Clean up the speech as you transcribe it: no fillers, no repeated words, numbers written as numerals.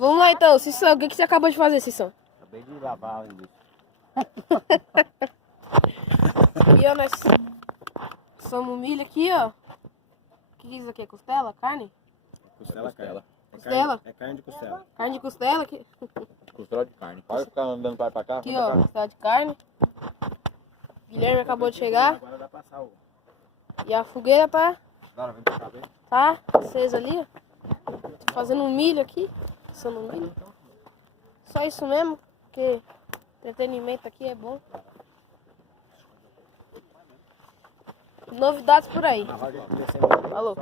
Vamos lá então, Cissão, o que você acabou de fazer, Cissão? Acabei de lavar o linguiça. Aqui, ó, nós somos milho aqui, ó. O que é isso aqui? É costela? Carne? Costela. Costela? É carne de costela. Carne de costela aqui. Costela de carne. Pode ficar andando pra lá e pra cá. Aqui, ó, costela de carne. Guilherme acabou de chegar. Agora dá pra passar o... E a fogueira tá Vem pra cá, vem. acesa ali, ó. Tô fazendo um milho aqui. Assando um milho. Só isso mesmo, porque entretenimento aqui é bom. Novidades por aí. Falou.